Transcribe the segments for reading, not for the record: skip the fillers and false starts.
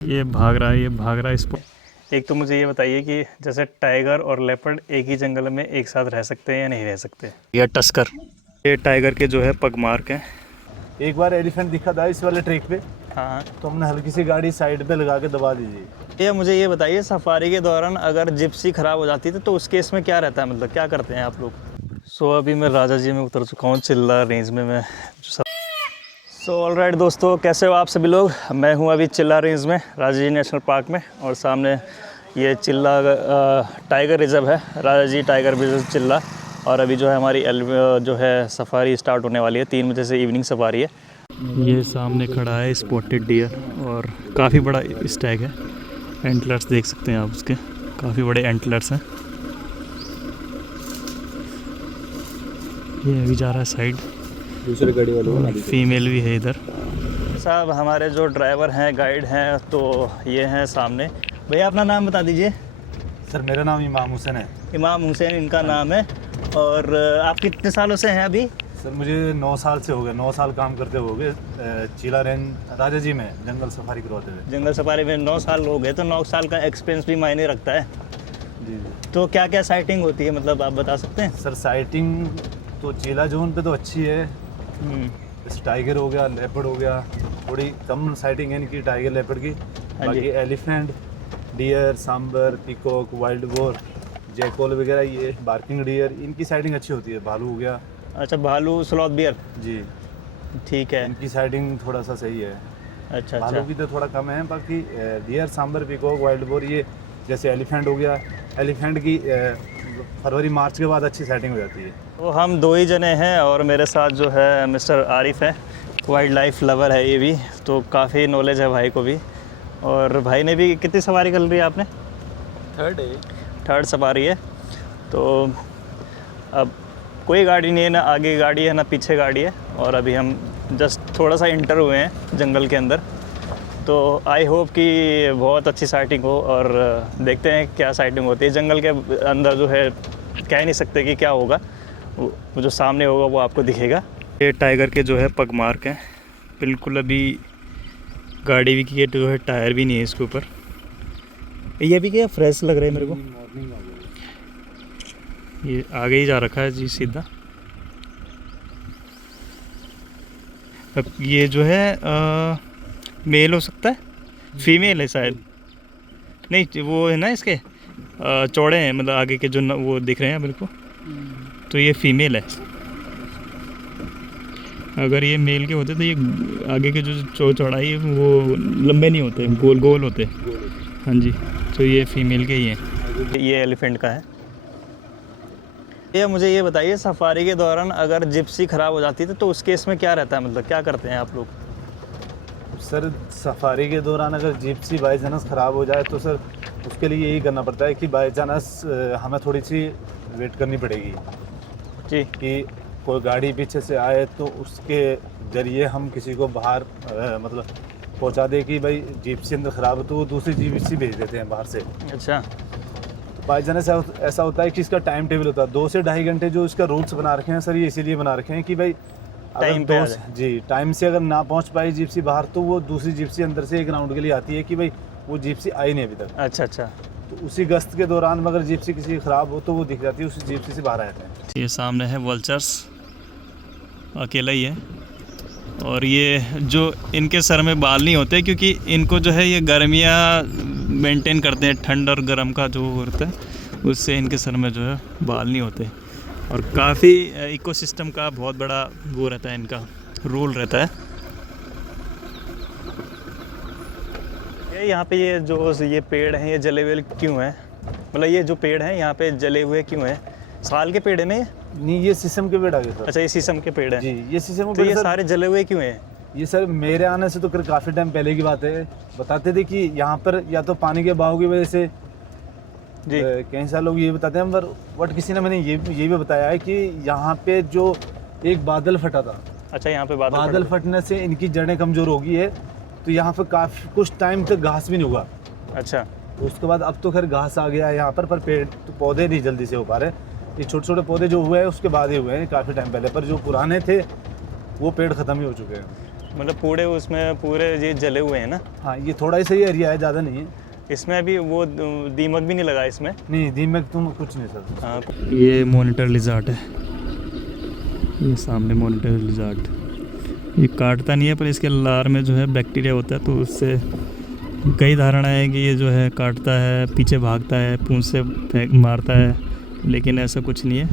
ये भाग रहा है इसको। एक तो मुझे ये बताइए कि जैसे टाइगर और लेपर्ड एक ही जंगल में एक साथ रह सकते हैं या नहीं रह सकते। ये टस्कर, ये टाइगर के जो है पग मार्क हैं। एक बार एलिफेंट दिखा था इस वाले ट्रैक पे, हाँ, तो हमने हल्की सी गाड़ी साइड पे लगा के दबा दीजिए। ये मुझे ये बताइए, सफारी के दौरान अगर जिप्सी ख़राब हो जाती है तो उस केस में क्या रहता है, मतलब क्या करते हैं आप लोग। अभी मैं राजा जी में उतर चुका हूँ, चिल्ला रेंज में मैं। ऑलराइट दोस्तों, कैसे हो आप सभी लोग। मैं हूँ अभी चिल्ला रेंज में, राजा जी नेशनल पार्क में, और सामने ये चिल्ला टाइगर रिजर्व है, राजा जी टाइगर रिजर्व चिल्ला। और अभी जो है हमारी जो है सफारी स्टार्ट होने वाली है, 3 बजे से इवनिंग सफारी है। ये सामने खड़ा है स्पॉटेड डियर, और काफ़ी बड़ा स्टैग है। एंटलर्स देख सकते हैं आप उसके, काफ़ी बड़े एंटलर्स हैं। ये अभी जा रहा है साइड, दूसरे गाड़ी वाले फीमेल भी है इधर। साहब हमारे जो ड्राइवर हैं, गाइड हैं, तो ये हैं सामने। भैया अपना नाम बता दीजिए। सर मेरा नाम इमाम हुसैन है। इमाम हुसैन इनका नाम है। और आप कितने सालों से हैं अभी। सर मुझे 9 साल से हो गए, 9 साल काम करते हो गए चिल्ला रेंज राजा जी में जंगल सफारी करवाते हुए। जंगल सफारी में 9 साल हो गए, तो 9 साल का एक्सपीरियंस भी मायने रखता है। जी। तो क्या क्या साइटिंग होती है, मतलब आप बता सकते हैं। सर साइटिंग तो चिल्ला जोन पे तो अच्छी है। जैसे टाइगर हो गया, लेपर्ड हो गया, थोड़ी कम साइटिंग है इनकी टाइगर लेपर्ड की। बाकी elephant, deer, sambar, peacock, wild boar, jackal वगैरह, ये बार्किंग डियर, इनकी साइटिंग अच्छी होती है। भालू हो गया। अच्छा, भालू, स्लॉथ बियर। जी ठीक है, इनकी साइटिंग थोड़ा सा सही है। अच्छा भालू अच्छा। की तो थोड़ा कम है। बाकी deer, sambar, peacock, wild boar, ये जैसे एलिफेंट हो गया, एलिफेंट की फरवरी मार्च के बाद अच्छी सेटिंग हो जाती है। तो हम 2 ही जने हैं, और मेरे साथ जो है मिस्टर आरिफ है, वाइल्ड लाइफ लवर है ये भी, तो काफ़ी नॉलेज है भाई को भी। और भाई ने भी कितनी सवारी कर ली है आपने। थर्ड सवारी है। तो अब कोई गाड़ी नहीं है, ना आगे गाड़ी है ना पीछे गाड़ी है, और अभी हम जस्ट थोड़ा सा इंटर हुए हैं जंगल के अंदर। तो आई होप कि बहुत अच्छी साइटिंग हो, और देखते हैं क्या साइटिंग होती है जंगल के अंदर। जो है कह नहीं सकते कि क्या होगा, वो जो सामने होगा वो आपको दिखेगा। ये टाइगर के जो है पग मार्क हैं बिल्कुल। अभी गाड़ी भी की है, जो है टायर भी नहीं है इसके ऊपर। ये भी क्या फ्रेश लग रहा है मेरे को। ये आगे ही जा रखा है जी सीधा। अब ये जो है मेल हो सकता है, फीमेल है शायद। नहीं, वो है ना इसके चौड़े हैं, मतलब आगे के जो वो दिख रहे हैं मेरे को, तो ये फीमेल है। अगर ये मेल के होते तो ये आगे के जो चौड़ाई है वो लंबे नहीं होते, गोल गोल होते। हाँ जी, तो ये फीमेल के ही हैं। ये एलिफेंट का है। ये मुझे ये बताइए, सफारी के दौरान अगर जिप्सी ख़राब हो जाती है तो उस केस में क्या रहता है, मतलब क्या करते हैं आप लोग। सर सफारी के दौरान अगर जिप्सी बाई चांस ख़राब हो जाए तो सर उसके लिए यही करना पड़ता है कि बाई चांस हमें थोड़ी सी वेट करनी पड़ेगी जी। कि कोई गाड़ी पीछे से आए तो उसके ज़रिए हम किसी को बाहर मतलब पहुंचा दे कि भाई जिप्सी अंदर ख़राब है, तो वो दूसरी जिप्सी भेज देते हैं बाहर से। अच्छा। बाई चांस ऐसा होता है कि इसका टाइम टेबल होता है 2 से 2.5 घंटे, जो इसका रूल्स बना रखे हैं सर, ये इसीलिए बना रखे हैं कि भाई टाइम पे आ जाए। जी टाइम से अगर ना पहुंच पाई जिप्सी बाहर, तो वो दूसरी जिप्सी अंदर से एक राउंड के लिए आती है कि भाई वो जिप्सी आई नहीं अभी तक। अच्छा अच्छा। तो उसी गश्त के दौरान अगर जिप्सी किसी की ख़राब हो तो वो दिख जाती है, उसी जिप्सी से बाहर आ जाते हैं। ये सामने है वल्चर्स, अकेला ही है। और ये जो इनके सर में बाल नहीं होते, क्योंकि इनको जो है ये गर्मियाँ मेंटेन करते हैं, ठंड और गर्म का जो होता है उससे इनके सर में जो है बाल नहीं होते। और काफ़ी इकोसिस्टम का बहुत बड़ा वो रहता है, इनका रूल रहता है। यहाँ पे ये जो ये पेड़ हैं ये जले हुए क्यों हैं, मतलब ये जो पेड़ हैं यहाँ पे जले हुए क्यों हैं। साल के पेड़ है नहीं। नहीं, ये शीशम के पेड़ आ गए सर। अच्छा, ये शीशम के पेड़ हैं जी, ये शीशम के तो पेड़ ये सर, सारे जले हुए क्यों हैं। ये सर मेरे आने से तो काफ़ी टाइम पहले की बात है। बताते थे कि यहाँ पर या तो पानी के बहाव की वजह से जी। कई सारे लोग ये बताते हैं, पर बट किसी ने मैंने ये भी बताया है कि यहाँ पे जो एक बादल फटा था। अच्छा, यहाँ पे बादल फटने से इनकी जड़ें कमज़ोर हो गई है, तो यहाँ पे काफ़ी कुछ टाइम तक घास भी नहीं होगा। अच्छा। तो उसके बाद अब तो खैर घास आ गया है यहाँ पर पेड़ तो पौधे नहीं जल्दी से हो पा रहे। ये छोटे छोटे पौधे जो हुए हैं उसके बाद ही हुए हैं काफ़ी टाइम पहले, पर जो पुराने थे वो पेड़ ख़त्म ही हो चुके हैं। मतलब पूरे उसमें पूरे ये जले हुए हैं ना। हाँ, ये थोड़ा ही सही एरिया है, ज़्यादा नहीं है। इसमें अभी वो दीमक भी नहीं लगा इसमें। नहीं, दीमक तुम कुछ नहीं सर। हाँ, ये मॉनिटर लिजार्ड है, ये सामने मॉनिटर लिजार्ड। ये काटता नहीं है, पर इसके लार में जो है बैक्टीरिया होता है, तो उससे कई धारणा है कि ये जो है काटता है, पीछे भागता है, पूंछ से फेंक मारता है, लेकिन ऐसा कुछ नहीं है।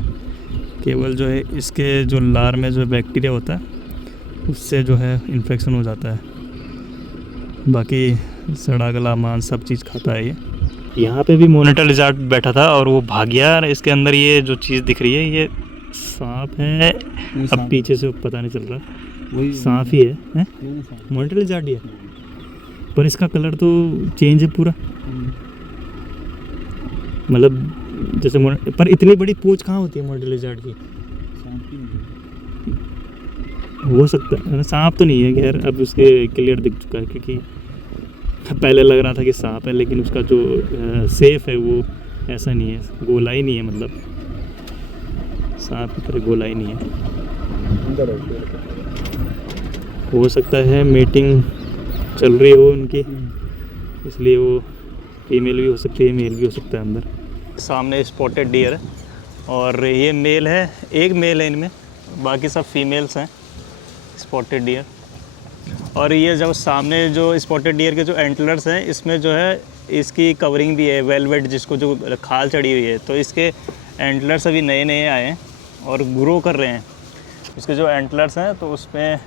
केवल जो है इसके जो लार में जो बैक्टीरिया होता है उससे जो है इन्फेक्शन हो जाता है। बाकी सड़ा गला मांस सब चीज़ खाता है ये। यहाँ पे भी मॉनिटर लिजार्ड बैठा था और वो भाग गया। इसके अंदर ये जो चीज़ दिख रही है ये सांप है। अब पीछे से पता नहीं चल रहा, वही सांप ही है? मॉनिटर लिजार्ड ही है, पर इसका कलर तो चेंज है पूरा। मतलब जैसे पर इतनी बड़ी पूंछ कहाँ होती है मॉनिटर लिजार्ड की? हो सकता है सांप तो नहीं है, खैर अब उसके क्लियर दिख चुका है, क्योंकि पहले लग रहा था कि सांप है, लेकिन उसका जो सेफ है वो ऐसा नहीं है, गोलाई नहीं है, मतलब सांप की तरह गोलाई नहीं है। हो सकता है मीटिंग चल रही हो उनकी, इसलिए वो फीमेल भी हो सकती है, मेल भी हो सकता है अंदर। सामने स्पॉटेड डियर है और ये मेल है, एक मेल है इनमें, बाकी सब फीमेल्स हैं स्पॉटेड डियर। और ये जब सामने जो स्पॉटेड डियर के जो एंटलर्स हैं, इसमें जो है इसकी कवरिंग भी है वेलवेट, जिसको जो खाल चढ़ी हुई है, तो इसके एंटलर्स अभी नए नए आए हैं और ग्रो कर रहे हैं। इसके जो एंटलर्स हैं तो उसमें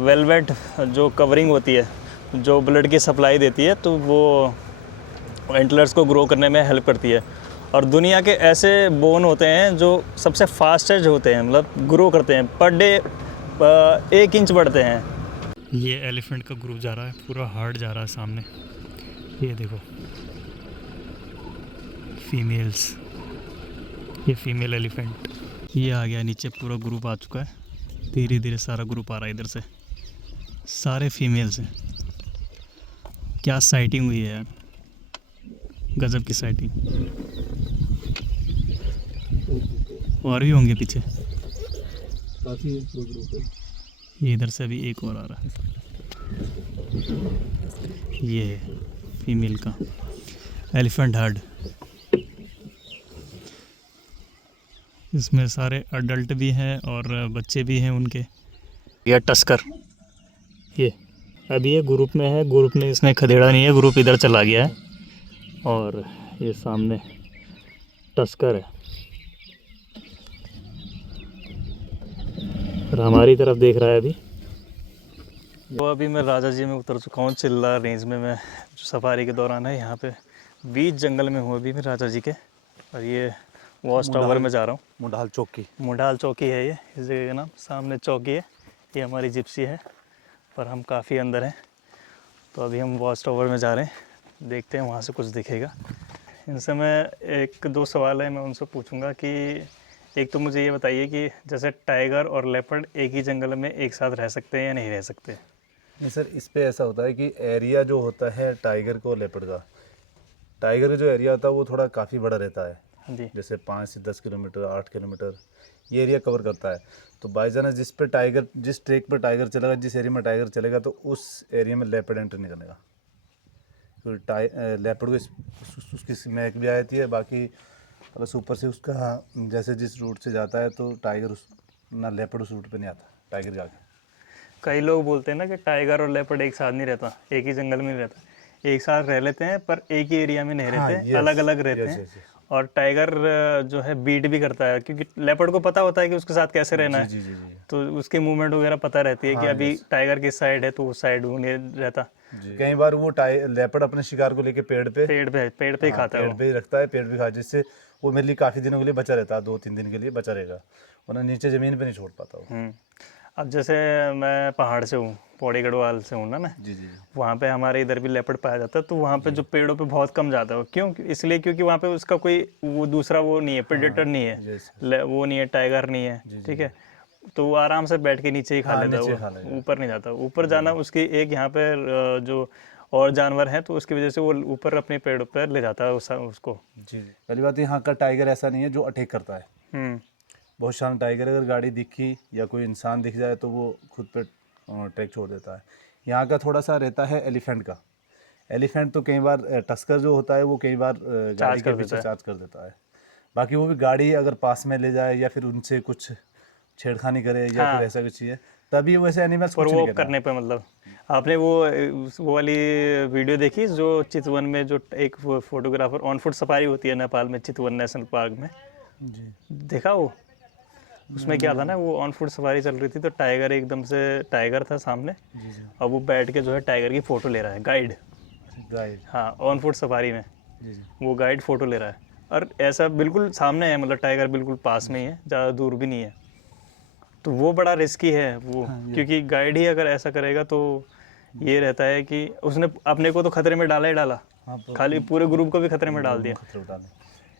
वेलवेट जो कवरिंग होती है, जो ब्लड की सप्लाई देती है, तो वो एंटलर्स को ग्रो करने में हेल्प करती है। और दुनिया के ऐसे बोन होते हैं जो सबसे फास्टेस्ट होते हैं, मतलब ग्रो करते हैं, पर डे 1 इंच बढ़ते हैं। ये एलिफेंट का ग्रुप जा रहा है, पूरा हार्ड जा रहा है सामने, ये देखो फीमेल्स, ये फीमेल एलिफेंट। ये आ गया नीचे, पूरा ग्रुप आ चुका है, धीरे धीरे सारा ग्रुप आ रहा है इधर से, सारे फीमेल्स हैं। क्या साइटिंग हुई है यार, गजब की साइटिंग। और भी होंगे पीछे, काफ़ी ग्रुप है। ये इधर से अभी एक और आ रहा है, ये है फीमेल का एलिफेंट हर्ड। इसमें सारे अडल्ट भी हैं और बच्चे भी हैं उनके। ये टस्कर, ये अभी ये ग्रुप में है, ग्रुप में इसने खदेड़ा नहीं है, ग्रुप इधर चला गया है। और ये सामने टस्कर है और हमारी तरफ देख रहा है अभी। तो अभी मैं राजा जी में उतर चुका हूँ, चिल्ला रेंज में। मैं जो सफारी के दौरान है यहाँ पे बीच जंगल में हूँ अभी मैं राजा जी के, और ये वॉच टावर में जा रहा हूँ। मुंडाल चौकी, मुंडाल चौकी है ये, इस जगह का नाम। सामने चौकी है, ये हमारी जिप्सी है, पर हम काफ़ी अंदर हैं। तो अभी हम वॉच टावर में जा रहे हैं, देखते हैं वहाँ से कुछ दिखेगा। इनसे मैं 1-2 सवाल है मैं उनसे पूछूंगा कि एक तो मुझे ये बताइए कि जैसे टाइगर और लेपर्ड एक ही जंगल में एक साथ रह सकते हैं या नहीं रह सकते? नहीं सर, इस पे ऐसा होता है कि एरिया जो होता है टाइगर को लेपर्ड का, टाइगर का जो एरिया होता है वो थोड़ा काफ़ी बड़ा रहता है। हाँ जी। जैसे 5 से 10 किलोमीटर, 8 किलोमीटर ये एरिया कवर करता है। तो बाई चांस जिस पे टाइगर, जिस ट्रैक पर टाइगर चलेगा, जिस एरिया में टाइगर चलेगा, तो उस एरिया में लेपर्ड एंटर नहीं करेगा, क्योंकि लेपर्ड को उसकी स्मैक भी आ जाती है। बाकी प्लस ऊपर से उसका जैसे जिस रूट से जाता है, तो टाइगर उस ना लेपर्ड उस रूट पे नहीं आता, टाइगर के आगे। कई लोग बोलते हैं ना कि टाइगर और लेपर्ड एक साथ नहीं रहता, एक ही जंगल में नहीं रहता। एक साथ रह लेते हैं पर एक ही एरिया में नहीं रहते, अलग अलग रहते हैं। और टाइगर जो है बीट भी करता है, क्योंकि लेपर्ड को पता होता है कि उसके साथ कैसे रहना है। तो उसकी मूवमेंट वगैरह पता रहती है कि अभी टाइगर किस साइड है, तो उस साइड वो नहीं रहता। कई बार वो लेपर्ड अपने शिकार को लेके पेड़ पे ही खाता है, पेड़ पे ही रखता है, पेड़ पे खा, जिससे वो मेरे लिए काफ़ी दिनों के लिए बचा रहता है, 2-3 दिन के लिए बचा रहेगा, वरना नीचे ज़मीन पे नहीं छोड़ पाता वो। अब जैसे मैं पहाड़ से हूँ, पौड़ी गढ़वाल से हूँ ना मैं, जी। वहाँ पे हमारे इधर भी लेपर्ड पाया जाता है। तो वहाँ पे जो पेड़ों पे बहुत कम जाता है, क्यों? इसलिए क्योंकि वहाँ पे उसका कोई वो दूसरा वो नहीं है, प्रेडेटर नहीं है, वो नहीं है, टाइगर नहीं है, ठीक है। तो वो आराम से बैठ के नीचे ही खा लेता है, ऊपर नहीं जाता। ऊपर जाना उसकी एक यहाँ पे जो और जानवर हैं, तो उसकी वजह से वो ऊपर अपने पेड़ों पर ले जाता है उसको। जी। पहली बात, यहाँ का टाइगर ऐसा नहीं है जो अटैक करता है। बहुत शांत टाइगर, अगर गाड़ी दिखी या कोई इंसान दिख जाए तो वो खुद पे ट्रैक छोड़ देता है। यहाँ का थोड़ा सा रहता है एलिफेंट का। एलिफेंट तो कई बार टस्कर जो होता है वो कई बार गाड़ी के पीछे चार्ज कर देता है। बाकी वो भी गाड़ी अगर पास में ले जाए या फिर उनसे कुछ छेड़खानी करे या फिर ऐसा कुछ है तभी वैसे एनिमल्स कुछ नहीं करने पे मतलब आपने वो वाली वीडियो देखी जो चितवन में जो एक फोटोग्राफर ऑन फुट सफारी होती है नेपाल में चितवन नेशनल पार्क में जी देखा वो उसमें क्या था ना वो ऑन फुट सफारी चल रही थी तो टाइगर एकदम से टाइगर था सामने और वो बैठ के जो है टाइगर की फ़ोटो ले रहा है गाइड हाँ ऑन फुट सफारी में वो गाइड फ़ोटो ले रहा है और ऐसा बिल्कुल सामने है मतलब टाइगर बिल्कुल पास में ही है ज़्यादा दूर भी नहीं है तो वो बड़ा रिस्की है वो क्योंकि गाइड ही अगर ऐसा करेगा तो ये रहता है कि उसने अपने को तो खतरे में डाला ही डाला खाली पूरे ग्रुप को भी खतरे में डाल दिया।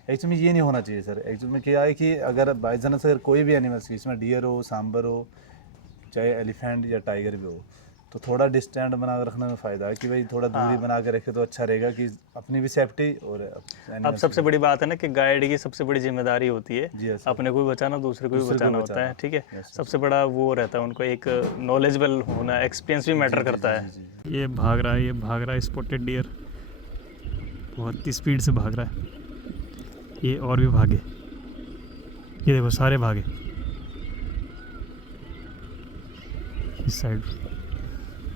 एक्चुअली ये नहीं होना चाहिए सर। एक्चुअली में क्या है कि अगर बाई चांस अगर कोई भी एनिमल्स इसमें डियर हो सांबर हो चाहे एलिफेंट या टाइगर भी हो तो थोड़ा डिस्टेंस बना कर रखने में फ़ायदा है कि भाई थोड़ा दूरी बना के रखे तो अच्छा रहेगा कि अपनी भी सेफ्टी और अब सबसे बड़ी बात है ना कि गाइड की सबसे बड़ी जिम्मेदारी होती है अपने को भी बचाना दूसरे को भी बचाना होता है। ठीक है सबसे बड़ा वो रहता है उनको एक नॉलेजेबल होना एक्सपीरियंस भी मैटर करता है। ये भाग रहा है स्पॉटेड डियर बहुत ही स्पीड से भाग रहा है। ये और भी भागे ये देखो सारे भागे इस साइड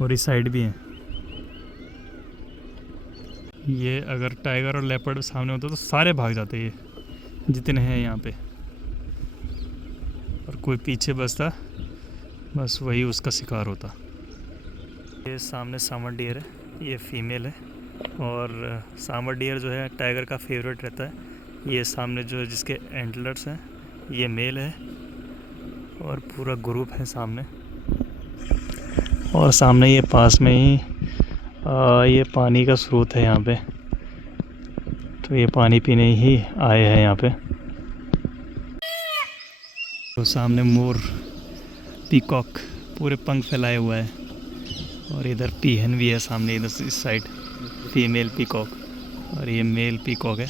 और इस साइड भी हैं। ये अगर टाइगर और लेपर्ड सामने होता तो सारे भाग जाते ये जितने हैं यहाँ पे और कोई पीछे बसता बस वही उसका शिकार होता। ये सामने सांबर डियर है ये फीमेल है और सांबर डियर जो है टाइगर का फेवरेट रहता है। ये सामने जो जिसके एंटलर्स हैं ये मेल है और पूरा ग्रुप है सामने और सामने ये पास में ही ये पानी का स्रोत है यहाँ पे तो ये पानी पीने ही आए हैं यहाँ पे। तो सामने मोर पीकॉक पूरे पंख फैलाए हुआ है और इधर पीहन भी है सामने इधर इस साइड फीमेल पीकॉक और ये मेल पीकॉक है।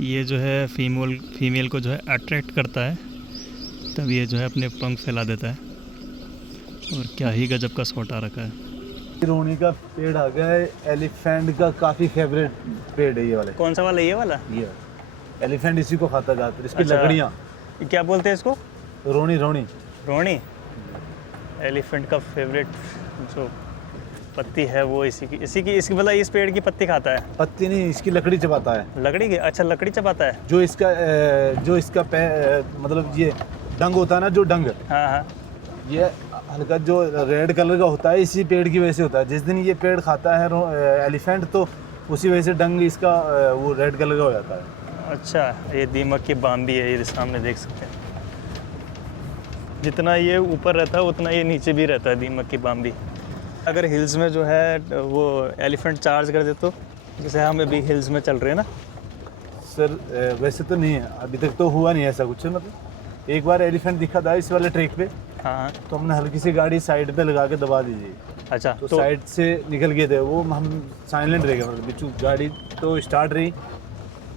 ये जो है फीमेल को जो है अट्रैक्ट करता है तब ये जो है अपने पंख फैला देता है और क्या ही गजब का शॉट आ रखा है। रोनी का पेड़ आ गया है। एलिफेंट का काफ़ी फेवरेट पेड़ है ये वाला। कौन सा वाला ये वाला? ये एलिफेंट इसी को खाता जाता है। इसकी लकड़ियाँ क्या बोलते हैं इसको? रोनी एलिफेंट का फेवरेट जो पत्ती है वो इसकी मतलब इस पेड़ की पत्ती खाता है। पत्ती नहीं इसकी लकड़ी चबाता है। लकड़ी की? अच्छा लकड़ी चबाता है। जो इसका मतलब ये डंग होता है ना जो डंग हाँ ये हल्का जो रेड कलर का होता है इसी पेड़ की वजह से होता है। जिस दिन ये पेड़ खाता है एलिफेंट तो उसी वजह से डंग इसका वो रेड कलर का हो जाता है। अच्छा ये दीमक की बाम्बी है ये सामने देख सकते हैं। जितना ये ऊपर रहता है उतना ये नीचे भी रहता है दीमक की बाम्बी। अगर हिल्स में जो है वो एलिफेंट चार्ज कर दे तो जैसे हम अभी हिल्स में चल रहे हैं ना सर वैसे तो नहीं है अभी तक तो हुआ नहीं ऐसा कुछ। मतलब एक बार एलिफेंट दिखा था इस वाले ट्रैक पे हाँ तो हमने हल्की सी गाड़ी साइड पे लगा के दबा दीजिए। अच्छा तो साइड से निकल गए थे वो हम साइलेंट रह गए। मतलब बिच्छू गाड़ी तो स्टार्ट रही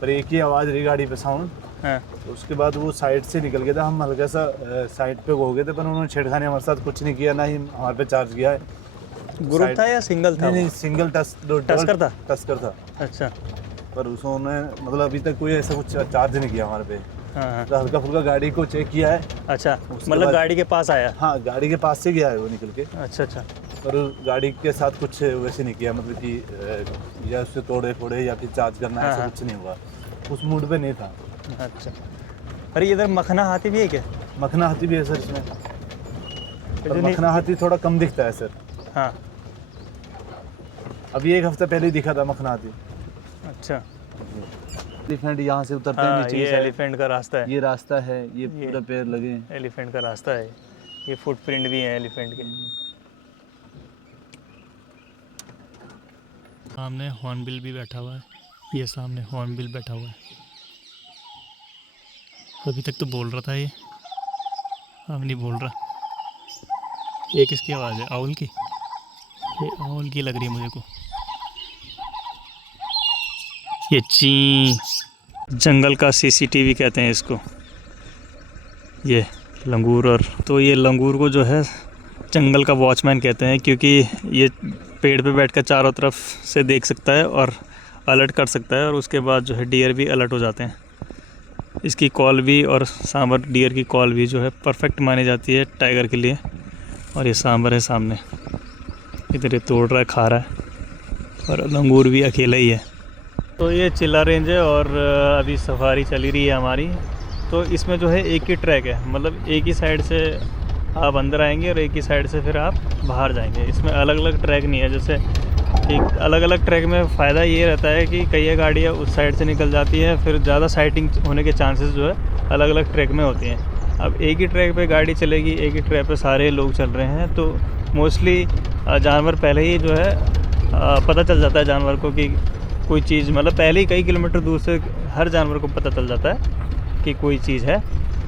पर एक ही आवाज़ रही गाड़ी पे साउंड। हाँ तो उसके बाद वो साइड से निकल गया था। हम हल्का सा साइड पे हो गए थे पर उन्होंने छेड़खानी हमारे साथ कुछ नहीं किया ना ही हमारे पे चार्ज किया है। ग्रुप था या सिंगल था? नहीं सिंगल टस्कर था। अच्छा पर उसने मतलब अभी तक कोई ऐसा कुछ चार्ज नहीं किया हमारे पे। हाँ तो हल्का फुल्का गाड़ी को चेक किया है। अच्छा मतलब गाड़ी के पास आया? हाँ गाड़ी के पास से गया है वो निकल के। अच्छा पर गाड़ी के साथ कुछ वैसे नहीं किया मतलब कि या उससे तोड़े फोड़े या फिर चार्ज करना ऐसा कुछ नहीं हुआ। उस मूड पे नहीं था। अच्छा अरे इधर मखना हाथी भी है क्या? मखना हाथी भी है सर इसमें पर मखना हाथी थोड़ा कम दिखता है सर। हाँ अभी एक हफ्ता पहले ही दिखा था मखना हाथी। अच्छा एलिफेंट यहाँ से उतरते हैं नीचे। ये एलिफेंट का रास्ता है। ये रास्ता है ये पूरा पैर लगे एलिफेंट का रास्ता है। ये फुटप्रिंट भी है एलिफेंट के। सामने हॉर्नबिल भी बैठा हुआ है। ये सामने हॉर्नबिल बैठा हुआ है। अभी तक तो बोल रहा था ये अब नहीं बोल रहा। ये किसकी आवाज़ है? आउल की? ये आउल की लग रही है मुझे को। ये ची जंगल का सीसीटीवी कहते हैं इसको। ये लंगूर और तो ये लंगूर को जो है जंगल का वॉचमैन कहते हैं, क्योंकि ये पेड़ पे बैठकर चारों तरफ से देख सकता है और अलर्ट कर सकता है, और उसके बाद जो है डियर भी अलर्ट हो जाते हैं। इसकी कॉल भी और सांबर डियर की कॉल भी जो है परफेक्ट मानी जाती है टाइगर के लिए। और ये सांबर है सामने, इधर ये तोड़ रहा है, खा रहा है, और लंगूर भी अकेला ही है। तो ये चिल्ला रेंज है और अभी सफारी चली रही है हमारी। तो इसमें जो है एक ही ट्रैक है, मतलब एक ही साइड से आप अंदर आएंगे और एक ही साइड से फिर आप बाहर जाएंगे। इसमें अलग अलग ट्रैक नहीं है। जैसे एक अलग अलग ट्रैक में फ़ायदा ये रहता है कि कई गाड़ियाँ उस साइड से निकल जाती है, फिर ज़्यादा साइटिंग होने के चांसेस जो है अलग अलग ट्रैक में होती हैं। अब एक ही ट्रैक पे गाड़ी चलेगी, एक ही ट्रैक पे सारे लोग चल रहे हैं, तो मोस्टली जानवर पहले ही जो है पता चल जाता है जानवर को कि कोई चीज़, मतलब पहले ही कई किलोमीटर दूर से हर जानवर को पता चल जाता है कि कोई चीज़ है,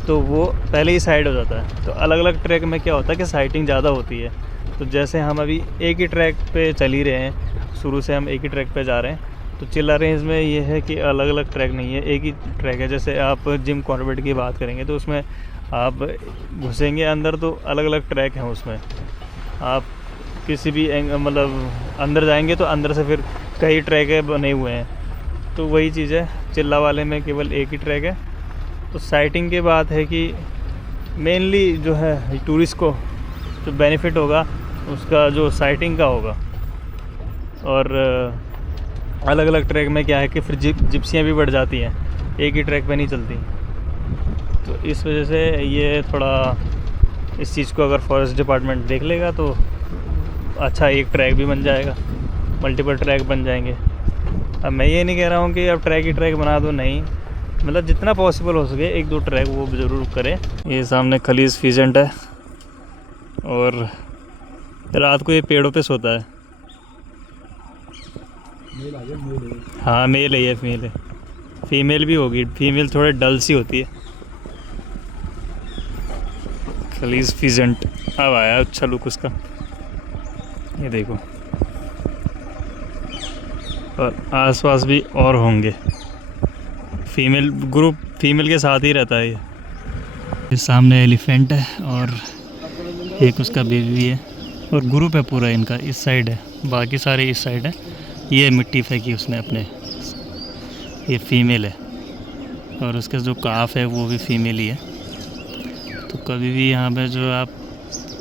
तो वो पहले ही साइड हो जाता है। तो अलग अलग ट्रैक में क्या होता है कि साइटिंग ज़्यादा होती है। तो जैसे हम अभी एक ही ट्रैक पे चल ही रहे हैं, शुरू से हम एक ही ट्रैक पे जा रहे हैं। तो चिल्ला रेंज में ये है कि अलग अलग ट्रैक नहीं है, एक ही ट्रैक है। जैसे आप जिम कॉर्बेट की बात करेंगे तो उसमें आप घुसेंगे अंदर तो अलग अलग ट्रैक हैं उसमें। आप किसी भी मतलब अंदर जाएंगे तो अंदर से फिर कई ट्रैक बने हुए हैं। तो वही चीज़ है, चिल्ला वाले में केवल एक ही ट्रैक है। तो साइटिंग की बात है कि मेनली जो है टूरिस्ट को जो बेनिफिट होगा उसका जो साइटिंग का होगा। और अलग अलग ट्रैक में क्या है कि फिर जिप्सियाँ भी बढ़ जाती हैं, एक ही ट्रैक पे नहीं चलती। तो इस वजह से ये थोड़ा इस चीज़ को अगर फॉरेस्ट डिपार्टमेंट देख लेगा तो अच्छा एक ट्रैक भी बन जाएगा, मल्टीपल ट्रैक बन जाएंगे। अब मैं ये नहीं कह रहा हूँ कि अब ट्रैक ही ट्रैक बना दो, नहीं, मतलब जितना पॉसिबल हो सके एक दो ट्रैक वो ज़रूर करें। ये सामने खलीज फीजेंट है और रात को ये पेड़ों पे सोता है। हाँ मेल है, ये फीमेल है, फीमेल भी होगी, फीमेल थोड़े डल सी होती है। खलीज फीजेंट अब आया अच्छा लुक उसका, ये देखो। और आसपास भी और होंगे, फीमेल ग्रुप फीमेल के साथ ही रहता है ये सामने एलिफेंट है और एक उसका बेबी है, और ग्रुप है पूरा इनका, इस साइड है, बाकी सारे इस साइड है। ये मिट्टी फेंकी उसने अपने, ये फीमेल है, और उसका जो काफ है वो भी फीमेल ही है। तो कभी भी यहाँ पे जो आप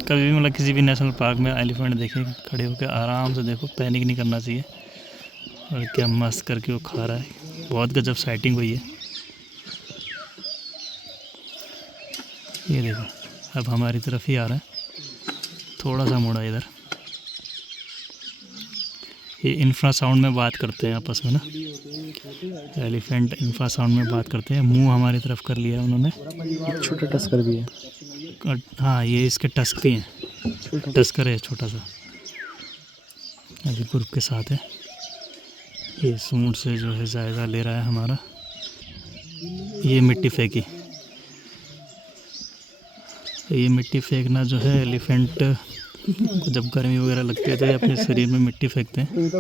कभी भी मतलब किसी भी नेशनल पार्क में एलिफेंट देखें, खड़े होकर आराम से देखो, पैनिक नहीं करना चाहिए। और क्या मस्त करके वो खा रहा है, बहुत गजब साइटिंग हुई है। ये देखो अब हमारी तरफ ही आ रहा है, थोड़ा सा मुड़ा इधर। ये इंफ्रासाउंड में बात करते हैं आपस में ना, एलिफेंट इंफ्रासाउंड में बात करते हैं। मुंह हमारी तरफ कर लिया उन्होंने, छोटा टस्कर भी है। हाँ ये इसके टस्क भी हैं, टस्कर है छोटा सा, अभी ग्रुप के साथ है। ये सूंड से जो है जायज़ा ले रहा है हमारा। ये मिट्टी फेंकी, ये मिट्टी फेंकना जो है एलिफेंट को जब गर्मी वगैरह लगती है तो ये अपने शरीर में मिट्टी फेंकते हैं।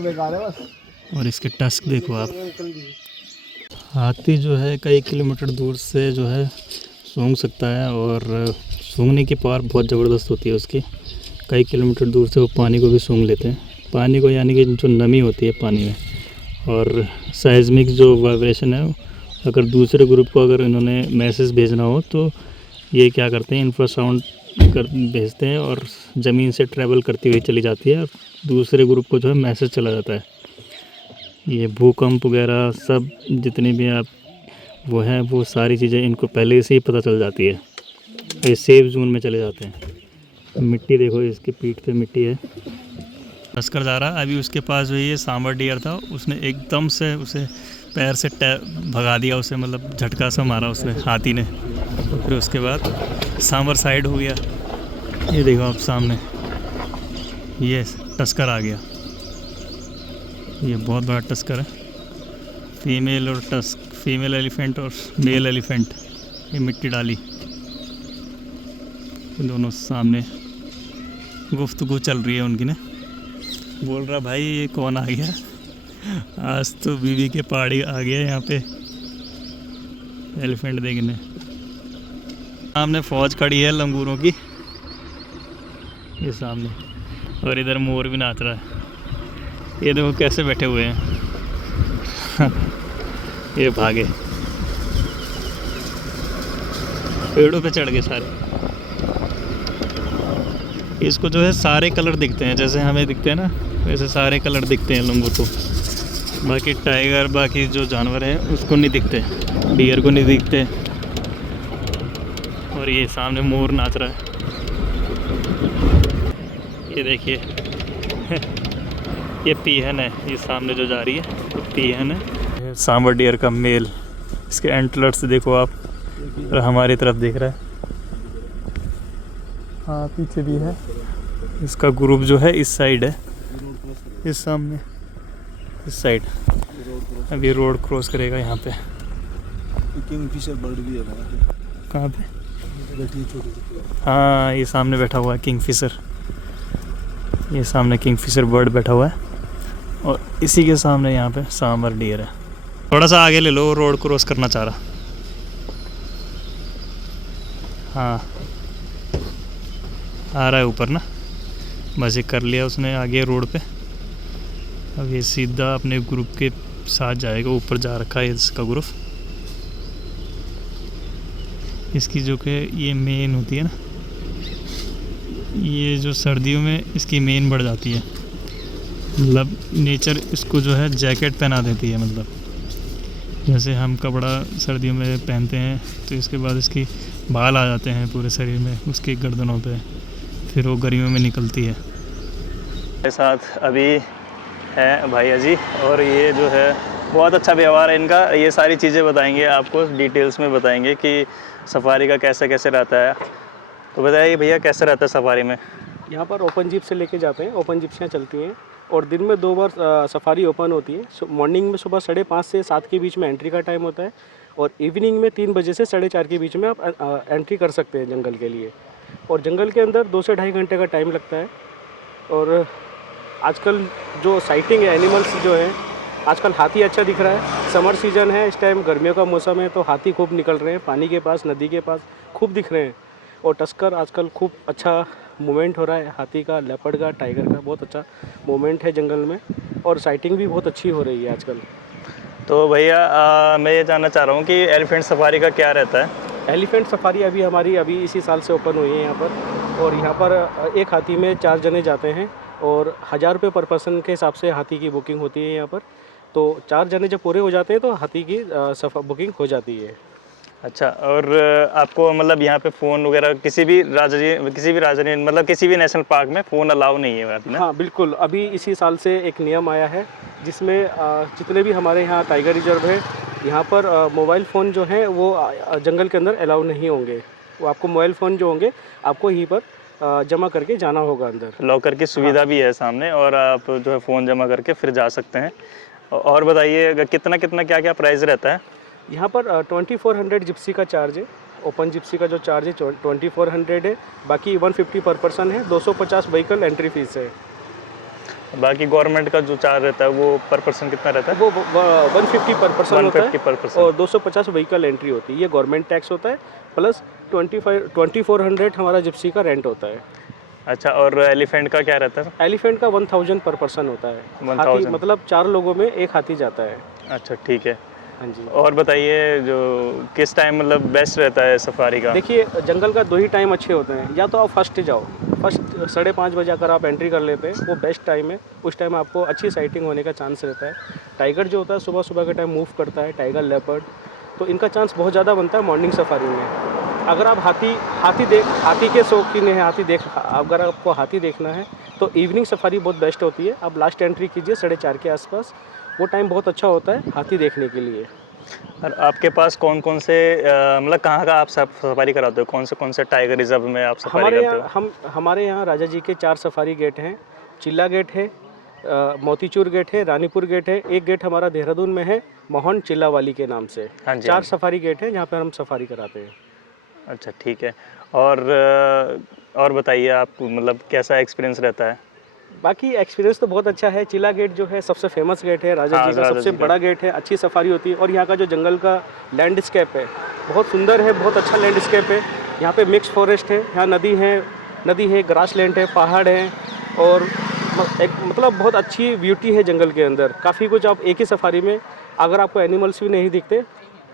और इसके टस्क देखो आप। हाथी जो है कई किलोमीटर दूर से जो है सूंघ सकता है, और सूंघने की पावर बहुत ज़बरदस्त होती है उसकी। कई किलोमीटर दूर से वो पानी को भी सूंघ लेते हैं, पानी को, यानी कि जो नमी होती है पानी में। और साइज़मिक जो वाइब्रेशन है, अगर दूसरे ग्रुप को अगर इन्होंने मैसेज भेजना हो तो ये क्या करते हैं, इंफ्रासाउंड भेजते हैं और ज़मीन से ट्रैवल करती हुई चली जाती है, और दूसरे ग्रुप को जो है मैसेज चला जाता है। ये भूकंप वगैरह सब जितने भी आप वो हैं, वो सारी चीज़ें इनको पहले से ही पता चल जाती है, ये सेफ जोन में चले जाते हैं। मिट्टी देखो, इसकी पीठ पे मिट्टी है। टस्कर जा रहा, अभी उसके पास जो ये सांबर डियर था, उसने एकदम से उसे पैर से भगा दिया उसे, मतलब झटका सा मारा उसने, हाथी ने। फिर उसके बाद सांबर साइड हो गया। ये देखो आप सामने, ये टस्कर आ गया, ये बहुत बड़ा टस्कर है। फीमेल और टस्क, फीमेल एलिफेंट और मेल एलिफेंट, ये मिट्टी डाली, दोनों सामने गुफ्तगू चल रही है उनकी ने। बोल रहा भाई ये कौन आ गया, आज तो बीवी के पहाड़ी आ गया यहाँ पे एलिफेंट देखने। सामने फौज खड़ी है लंगूरों की, ये सामने, और इधर मोर भी नाच रहा है। ये देखो कैसे बैठे हुए हैं ये भागे, पेड़ों पे चढ़ गए सारे। इसको जो है सारे कलर दिखते हैं, जैसे हमें दिखते हैं ना वैसे सारे कलर दिखते हैं लोगों को। बाकी टाइगर, बाकी जो जानवर है उसको नहीं दिखते, डियर को नहीं दिखते। और ये सामने मोर नाच रहा है, ये देखिए ये पीहन है, ये सामने जो जा रही है तो पीहन है। सांबर डियर का मेल, इसके एंटलर्स देखो आप, और हमारी तरफ देख रहा है। हाँ पीछे भी है, इसका ग्रुप जो है इस साइड है, इस सामने इस साइड। अभी रोड क्रॉस करेगा यहाँ पे। किंगफिशर बर्ड भी है वहाँ पे। कहाँ पे? बैठी है छोटी सी। हाँ ये सामने बैठा हुआ है किंगफिशर, ये सामने किंगफिशर बर्ड बैठा हुआ है, और इसी के सामने यहाँ पे सांबर डियर है। थोड़ा सा आगे ले लो, रोड क्रॉस करना चाह रहा। हाँ आ रहा है ऊपर ना, बस ये कर लिया उसने आगे रोड पे। अब ये सीधा अपने ग्रुप के साथ जाएगा, ऊपर जा रखा है इसका ग्रुप। इसकी जो कि ये मेन होती है ना, ये जो सर्दियों में इसकी मेन बढ़ जाती है, मतलब नेचर इसको जो है जैकेट पहना देती है। मतलब जैसे हम कपड़ा सर्दियों में पहनते हैं तो इसके बाद इसकी बाल आ जाते हैं पूरे शरीर में, उसके गर्दनों पे, फिर वो गर्मियों में निकलती है। मेरे साथ अभी है भैया जी, और ये जो है बहुत अच्छा व्यवहार है इनका। ये सारी चीज़ें बताएंगे आपको, डिटेल्स में बताएंगे कि सफारी का कैसे कैसे रहता है। तो बताइए भैया कैसे रहता है सफारी में? यहाँ पर ओपन जीप से लेके जाते हैं, ओपन जीप्सियाँ चलती हैं, और दिन में 2 बार सफारी ओपन होती है। मॉर्निंग में सुबह 5:30 से 7 के बीच में एंट्री का टाइम होता है, और इवनिंग में 3 बजे से 4:30 के बीच में आप एंट्री कर सकते हैं जंगल के लिए। और जंगल के अंदर 2 से ढाई घंटे का टाइम लगता है। और आजकल जो साइटिंग है एनिमल्स जो है, आजकल हाथी अच्छा दिख रहा है। समर सीजन है, इस टाइम गर्मियों का मौसम है, तो हाथी खूब निकल रहे हैं पानी के पास, नदी के पास खूब दिख रहे हैं। और टस्कर आजकल खूब अच्छा मूवमेंट हो रहा है, हाथी का, लेपर्ड का, टाइगर का बहुत अच्छा मूवमेंट है जंगल में, और साइटिंग भी बहुत अच्छी हो रही है आजकल। तो भैया मैं ये जानना चाह रहा हूँ कि एलिफेंट सफारी का क्या रहता है? एलिफेंट सफारी अभी इसी साल से ओपन हुई है यहाँ पर, और यहाँ पर एक हाथी में 4 जने जाते हैं, और 1000 रुपये पर पर्सन के हिसाब से हाथी की बुकिंग होती है यहाँ पर। तो 4 जने जब पूरे हो जाते हैं तो हाथी की बुकिंग हो जाती है। अच्छा, और आपको मतलब यहाँ पे फ़ोन वगैरह किसी भी राज्य मतलब किसी भी नेशनल पार्क में फ़ोन अलाउ नहीं है ना? हाँ बिल्कुल, अभी इसी साल से एक नियम आया है जिसमें जितने भी हमारे यहाँ टाइगर रिजर्व है, यहाँ पर मोबाइल फ़ोन जो है वो जंगल के अंदर अलाउ नहीं होंगे। वो आपको मोबाइल फ़ोन जो होंगे आपको यहीं पर जमा करके जाना होगा अंदर। लॉकर की सुविधा भी है सामने, और आप जो है फ़ोन जमा करके फिर जा सकते हैं। और बताइए कितना क्या क्या प्राइस रहता है यहाँ पर? 2400 जिप्सी का चार्ज है, ओपन जिप्सी का जो चार्ज है 2400 है, बाकी 150 पर पर्सन है, 250 व्हीकल एंट्री फीस है। बाकी गवर्नमेंट का जो चार्ज रहता है वो पर पर्सन कितना रहता है? वो 150 पर पर्सन होता है, पर पर्सन, और 250 व्हीकल एंट्री होती है। ये गवर्नमेंट टैक्स होता है, प्लस 2400 हमारा जिप्सी का रेंट होता है। अच्छा, और एलिफेंट का क्या रहता है? एलिफेंट का 1000 पर पर्सन होता है। 1000 हाथी मतलब 4 लोगों में एक हाथी जाता है। अच्छा ठीक है। हाँ जी। और बताइए जो किस टाइम मतलब बेस्ट रहता है सफारी का? देखिए जंगल का 2 ही टाइम अच्छे होते हैं, या तो आप फर्स्ट जाओ, फर्स्ट 5:30 बजे अगर आप एंट्री कर लेते हैं वो बेस्ट टाइम है। उस टाइम आपको अच्छी साइटिंग होने का चांस रहता है। टाइगर जो होता है सुबह सुबह के टाइम मूव करता है, टाइगर, लेपर्ड, तो इनका चांस बहुत ज़्यादा बनता है मॉर्निंग सफारी में। अगर आप हाथी के शौकीन है, अगर आपको हाथी देखना है तो इवनिंग सफारी बहुत बेस्ट होती है। आप लास्ट एंट्री कीजिए 4:30 के आसपास, वो टाइम बहुत अच्छा होता है हाथी देखने के लिए। और आपके पास कौन से मतलब कहाँ का आप सफारी कराते हो? कौन से टाइगर रिजर्व में आप सफारी करते हो? हमारे यहाँ राजा जी के 4 सफारी गेट हैं। चिल्ला गेट है, मोतीचूर गेट है, रानीपुर गेट है, एक गेट हमारा देहरादून में है मोहन चिल्ला वाली के नाम से। हाँ जी, 4 सफारी गेट हैं जहाँ पर हम सफारी कराते हैं। अच्छा ठीक है। और बताइए आप मतलब कैसा एक्सपीरियंस रहता है? बाकी एक्सपीरियंस तो बहुत अच्छा है। चिल्ला गेट जो है सबसे फेमस गेट है, राजा जी का सबसे बड़ा गेट है, अच्छी सफारी होती है। और यहाँ का जो जंगल का लैंडस्केप है बहुत सुंदर है, बहुत अच्छा लैंडस्केप है। यहाँ पे मिक्स फॉरेस्ट है, यहाँ नदी है, नदी है, ग्रास लैंड है, पहाड़ है और एक मतलब बहुत अच्छी ब्यूटी है जंगल के अंदर। काफ़ी कुछ आप एक ही सफारी में, अगर आपको एनिमल्स भी नहीं दिखते,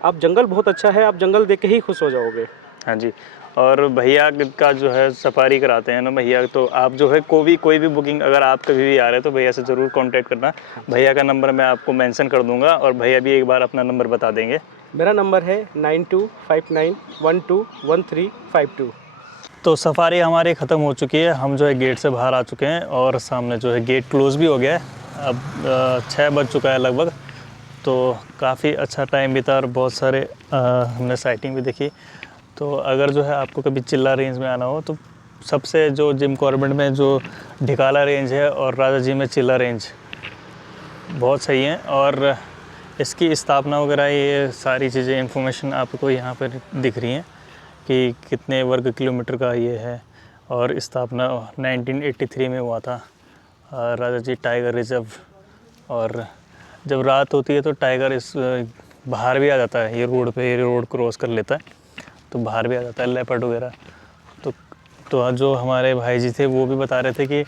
आप जंगल बहुत अच्छा है, आप जंगल देख के ही खुश हो जाओगे। हाँ जी। और भैया का जो है सफारी कराते हैं ना भैया, तो आप जो है कोई भी बुकिंग अगर आप कभी भी आ रहे हैं तो भैया से ज़रूर कांटेक्ट करना। भैया का नंबर मैं आपको मेंशन कर दूंगा और भैया भी एक बार अपना नंबर बता देंगे। मेरा नंबर है 9259121352। तो सफारी हमारी ख़त्म हो चुकी है, हम जो है गेट से बाहर आ चुके हैं और सामने जो है गेट क्लोज़ भी हो गया है। अब 6 बज चुका है लगभग, तो काफ़ी अच्छा टाइम बीता और बहुत सारे हमने साइटिंग भी देखी। तो अगर जो है आपको कभी चिल्ला रेंज में आना हो तो सबसे जो जिम कॉर्बेट में जो ढिकाला रेंज है और राजा जी में चिल्ला रेंज बहुत सही है। और इसकी स्थापना वगैरह ये सारी चीज़ें इंफॉर्मेशन आपको यहाँ पर दिख रही हैं कि कितने वर्ग किलोमीटर का ये है। और स्थापना 1983 में हुआ था राजा जी टाइगर रिजर्व। और जब रात होती है तो टाइगर इस बाहर भी आ जाता है, ये रोड क्रॉस कर लेता है तो बाहर भी आ जाता है, लेपर्ड वगैरह। तो जो हमारे भाई जी थे वो भी बता रहे थे कि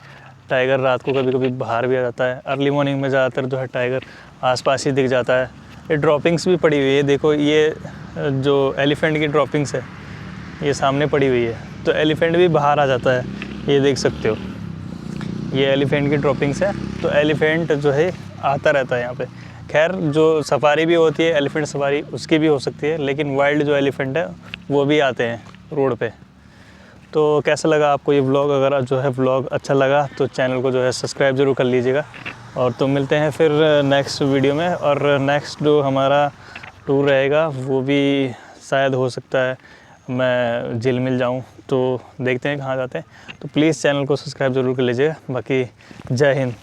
टाइगर रात को कभी कभी बाहर भी आ जाता है। अर्ली मॉर्निंग में ज़्यादातर जो है टाइगर आसपास ही दिख जाता है। ये ड्रॉपिंग्स भी पड़ी हुई है, देखो ये जो एलिफेंट की ड्रॉपिंग्स है ये सामने पड़ी हुई है, तो एलिफेंट भी बाहर आ जाता है, ये देख सकते हो। ये एलिफेंट की ड्रॉपिंग्स है, तो एलिफेंट जो है आता रहता है यहाँ पे। खैर जो सफारी भी होती है एलिफेंट सफारी उसकी भी हो सकती है, लेकिन वाइल्ड जो एलिफेंट है वो भी आते हैं रोड पे। तो कैसा लगा आपको ये व्लॉग? अगर जो है व्लॉग अच्छा लगा तो चैनल को जो है सब्सक्राइब ज़रूर कर लीजिएगा। और तो मिलते हैं फिर नेक्स्ट वीडियो में। और नेक्स्ट जो हमारा टूर रहेगा वो भी शायद हो सकता है मैं झिलमिल जाऊँ, तो देखते हैं कहाँ जाते हैं। तो प्लीज़ चैनल को सब्सक्राइब ज़रूर कर लीजिएगा। बाकी जय हिंद।